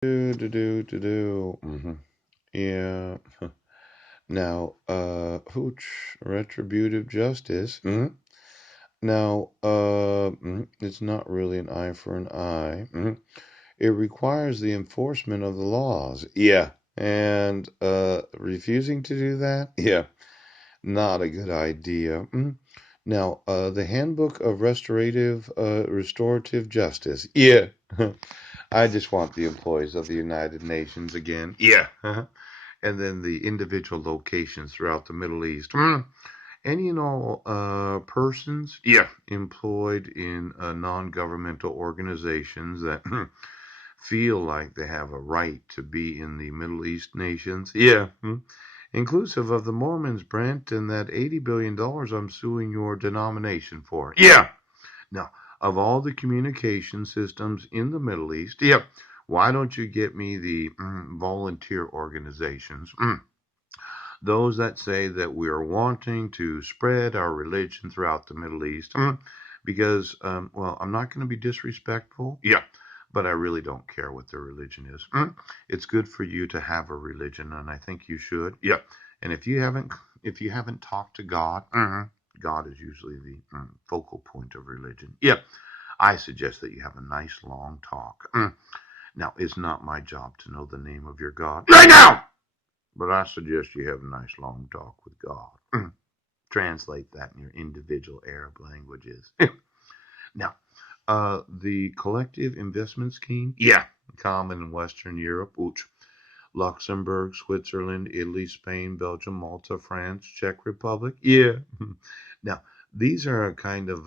Yeah. Now, hooch, retributive justice. Now, it's not really an eye for an eye. It requires the enforcement of the laws. Yeah. And refusing to do that? Yeah, not a good idea. Now, the Handbook of Restorative Justice. Yeah. I just want the employees of the United Nations again. Yeah. And then the individual locations throughout the Middle East. Any and all persons, yeah, employed in non-governmental organizations that feel like they have a right to be in the Middle East nations. Yeah. Inclusive of the Mormons, Brent, and that $80 billion I'm suing your denomination for. Yeah. Now, of all the communication systems in the Middle East, yeah, why don't you get me the volunteer organizations? Those that say that we are wanting to spread our religion throughout the Middle East. Because, well, I'm not going to be disrespectful. Yeah, but I really don't care what their religion is. It's good for you to have a religion, and I think you should. Yeah, and if you haven't talked to God, God is usually the focal point of religion. Yeah, I suggest that you have a nice long talk. Now, it's not my job to know the name of your God right now, but I suggest you have a nice long talk with God. Translate that in your individual Arab languages. Now, the collective investment scheme, yeah, common in Western Europe, which Luxembourg, Switzerland, Italy, Spain, Belgium, Malta, France, Czech Republic, yeah. Now, these are a kind of,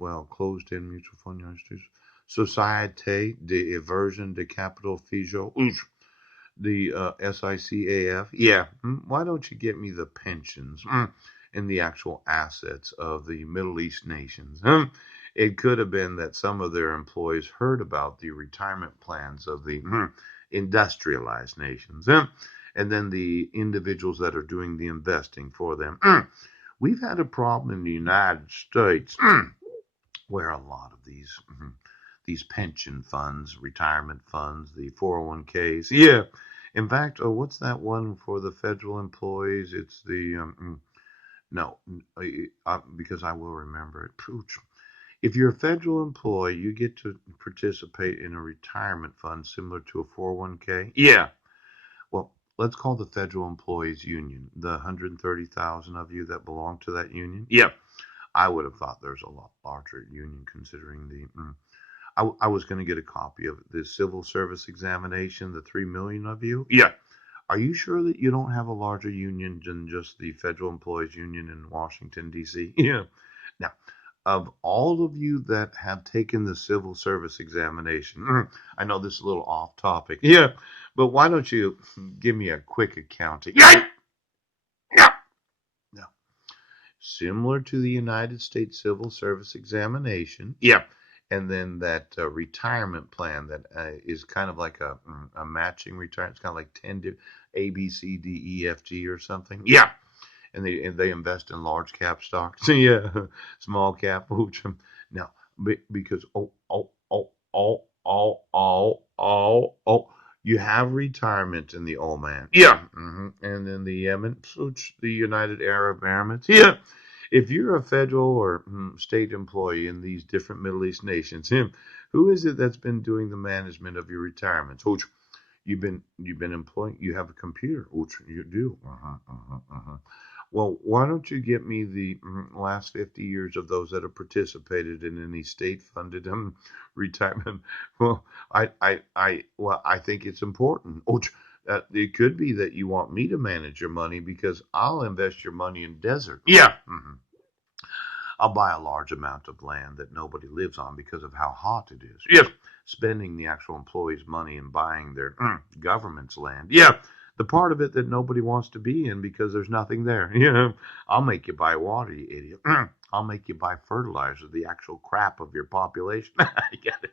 well, closed-in mutual fund institutions. Société d'Aversion de Capital Fijo, the SICAF. Yeah, why don't you get me the pensions and the actual assets of the Middle East nations? It could have been that some of their employees heard about the retirement plans of the industrialized nations, and then the individuals that are doing the investing for them. We've had a problem in the United States where a lot of these pension funds, retirement funds, the 401ks. Yeah. In fact, what's that one for the federal employees? It's the no, because I will remember it. Pooch. If you're a federal employee, you get to participate in a retirement fund similar to a 401k. Yeah. Well, let's call the federal employees union, the 130,000 of you that belong to that union. Yeah. I would have thought there's a lot larger union considering the I was going to get a copy of the civil service examination, the 3 million of you. Yeah. Are you sure that you don't have a larger union than just the Federal Employees Union in Washington, D.C.? Yeah. Now, of all of you that have taken the civil service examination, I know this is a little off topic. Yeah. But why don't you give me a quick accounting? Yeah. Yeah. No. Similar to the United States Civil Service examination. Yeah. And then that retirement plan that is kind of like a matching retirement. It's kind of like 10 A, B, C, D, E, F, G or something. Yeah. And they invest in large cap stocks. Yeah. Small cap. Now, because, you have retirement in the Oman. Yeah. And then the Yemen, the United Arab Emirates. Yeah. If you're a federal or state employee in these different Middle East nations, who is it that's been doing the management of your retirements? Which you've been employing. You have a computer, which you do. Well, why don't you get me the last 50 years of those that have participated in any state-funded retirement? Well, I think it's important. Which it could be that you want me to manage your money because I'll invest your money in desert. Yeah. I'll buy a large amount of land that nobody lives on because of how hot it is. Yes. Spending the actual employees' money and buying their government's land. Yeah. The part of it that nobody wants to be in because there's nothing there. Yeah. I'll make you buy water, you idiot. I'll make you buy fertilizer, the actual crap of your population. I get it.